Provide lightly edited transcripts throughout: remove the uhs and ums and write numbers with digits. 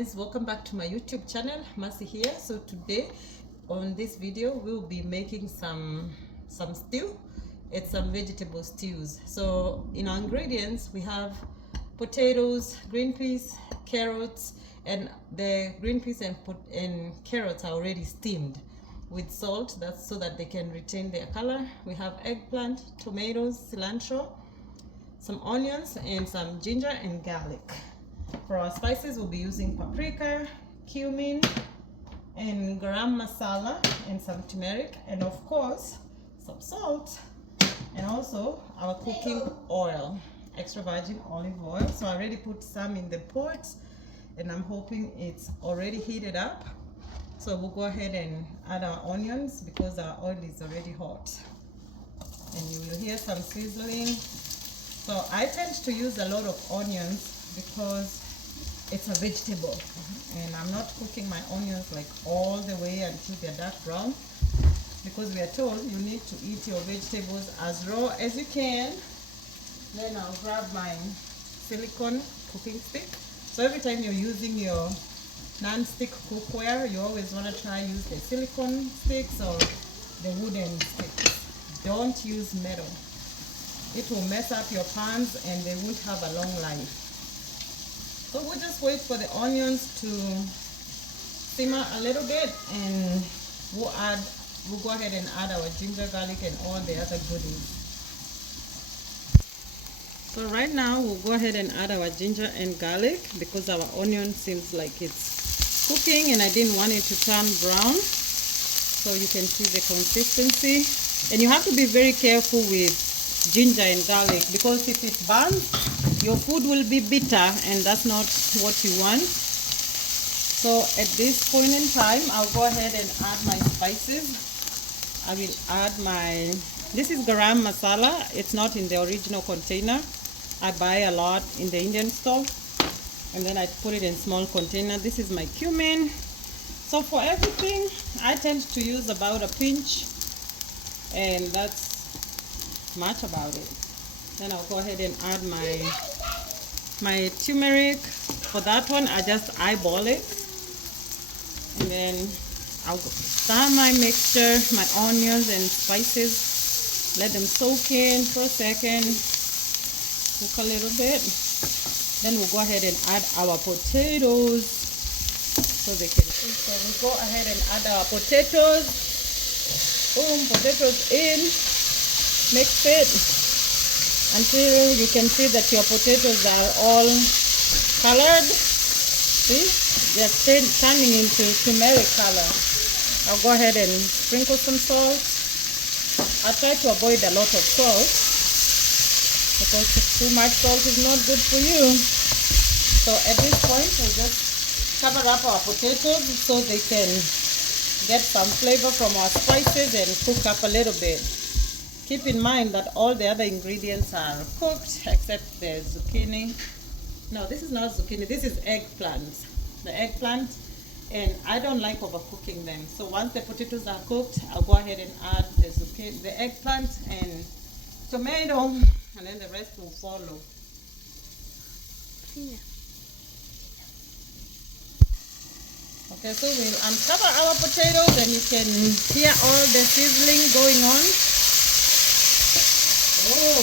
guys, welcome back to my YouTube channel. Mercy here. So today on this video we'll be making some stew. It's some vegetable stews. So in our ingredients we have potatoes, green peas, carrots, and the green peas and carrots are already steamed with salt, that's so that they can retain their color. We have eggplant, tomatoes, cilantro, some onions, and some ginger and garlic. For our spices, we'll be using paprika, cumin, and garam masala, and some turmeric, and of course some salt, and also our cooking oil, extra virgin olive oil. So I already put some in the pot and I'm hoping it's already heated up. So we'll go ahead and add our onions because our oil is already hot, and you will hear some sizzling. So I tend to use a lot of onions because it's a vegetable, and I'm not cooking my onions like all the way until they're dark brown, because we are told you need to eat your vegetables as raw as you can. Then I'll grab my silicone cooking stick. So every time you're using your non-stick cookware, you always want to try use the silicone sticks or the wooden sticks. Don't use metal. It will mess up your pans and they won't have a long life. So we'll just wait for the onions to simmer a little bit, and we'll go ahead and add our ginger, garlic, and all the other goodies. So right now we'll go ahead and add our ginger and garlic because our onion seems like it's cooking and I didn't want it to turn brown. So you can see the consistency, and you have to be very careful with ginger and garlic because if it burns, your food will be bitter, and that's not what you want. So at this point in time, I'll go ahead and add my spices. I will add this is garam masala. It's not in the original container. I buy a lot in the Indian store, and then I put it in small container. This is my cumin. So for everything, I tend to use about a pinch, and that's much about it. Then I'll go ahead and add my turmeric. For that one, I just eyeball it, and then I'll stir my mixture, my onions and spices, let them soak in for a second, cook a little bit. Then we'll go ahead and add our potatoes so they can cook. So we'll go ahead and add our potatoes. Boom, potatoes in. Mix it until you can see that your potatoes are all colored. See, they're turning into turmeric color. I'll go ahead and sprinkle some salt. I try to avoid a lot of salt because too much salt is not good for you. So at this point, we'll just cover up our potatoes so they can get some flavor from our spices and cook up a little bit. Keep in mind that all the other ingredients are cooked except the zucchini. No, this is not zucchini, this is eggplant. The eggplant, and I don't like overcooking them. So once the potatoes are cooked, I'll go ahead and add the zucchini, the eggplant and tomato, and then the rest will follow. Yeah. Okay, so we'll uncover our potatoes and you can hear all the sizzling going on. Oh,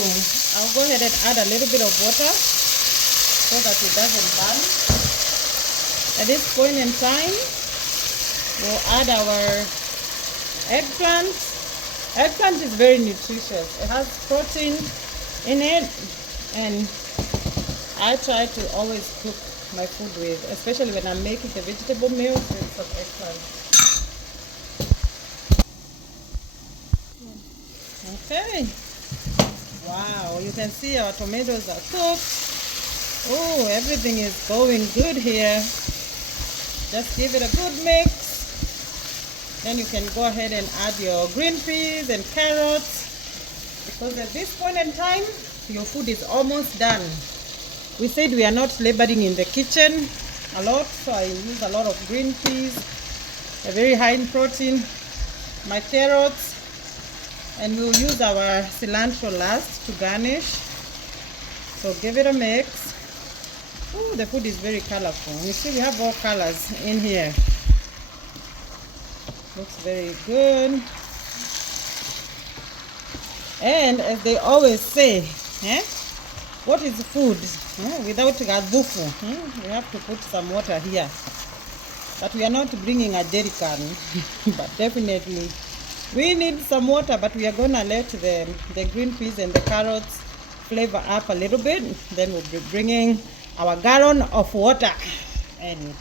I'll go ahead and add a little bit of water so that it doesn't burn. At this point in time, we'll add our eggplant. Eggplant is very nutritious. It has protein in it, and I try to always cook my food with, especially when I'm making a vegetable meal, with some eggplant. Okay. Wow, you can see our tomatoes are cooked. Oh, everything is going good here. Just give it a good mix. Then you can go ahead and add your green peas and carrots, because at this point in time, your food is almost done. We said we are not laboring in the kitchen a lot, so I use a lot of green peas, a very high in protein, my carrots, and we'll use our cilantro last to garnish. So give it a mix. Oh, the food is very colorful. You see, we have all colors in here. Looks very good. And as they always say, what is food without gadufu? We have to put some water here. But we are not bringing a jerry can. But definitely we need some water, but we are gonna let the green peas and the carrots flavor up a little bit. Then we'll be bringing our gallon of water. And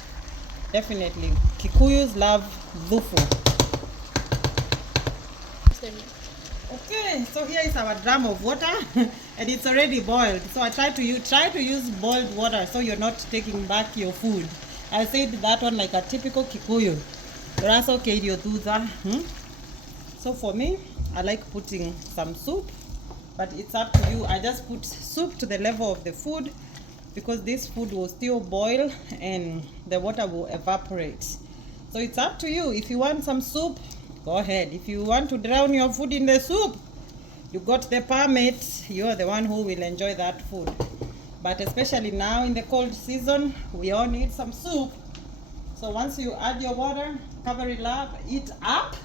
definitely Kikuyus love dhufu. Okay, so here is our drum of water and it's already boiled. So I try to use boiled water so you're not taking back your food. I said that one like a typical Kikuyu. So for me, I like putting some soup, but it's up to you. I just put soup to the level of the food because this food will still boil and the water will evaporate. So it's up to you. If you want some soup, go ahead. If you want to drown your food in the soup, you got the permit. You are the one who will enjoy that food. But especially now in the cold season, we all need some soup. So once you add your water, cover it up,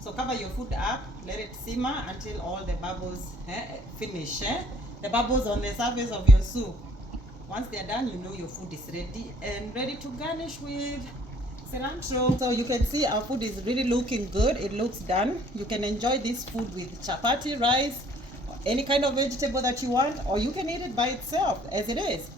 so cover your food up, let it simmer until all the bubbles finish. The bubbles on the surface of your soup. Once they're done, you know your food is ready and ready to garnish with cilantro. So you can see our food is really looking good. It looks done. You can enjoy this food with chapati, rice, any kind of vegetable that you want, or you can eat it by itself as it is,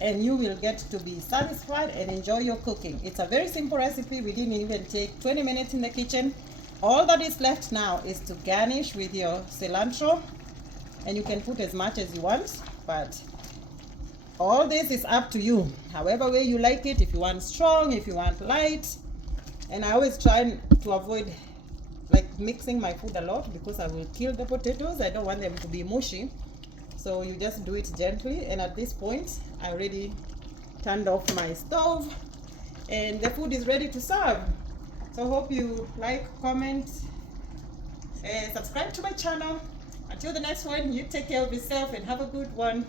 and you will get to be satisfied and enjoy your cooking. It's a very simple recipe. We didn't even take 20 minutes in the kitchen. All that is left now is to garnish with your cilantro, and you can put as much as you want, but all this is up to you, however way you like it. If you want strong, if you want light. And I always try to avoid like mixing my food a lot because I will kill the potatoes. I don't want them to be mushy. So you just do it gently. And at this point, I already turned off my stove and the food is ready to serve. So hope you like, comment, and subscribe to my channel. Until the next one, you take care of yourself and have a good one.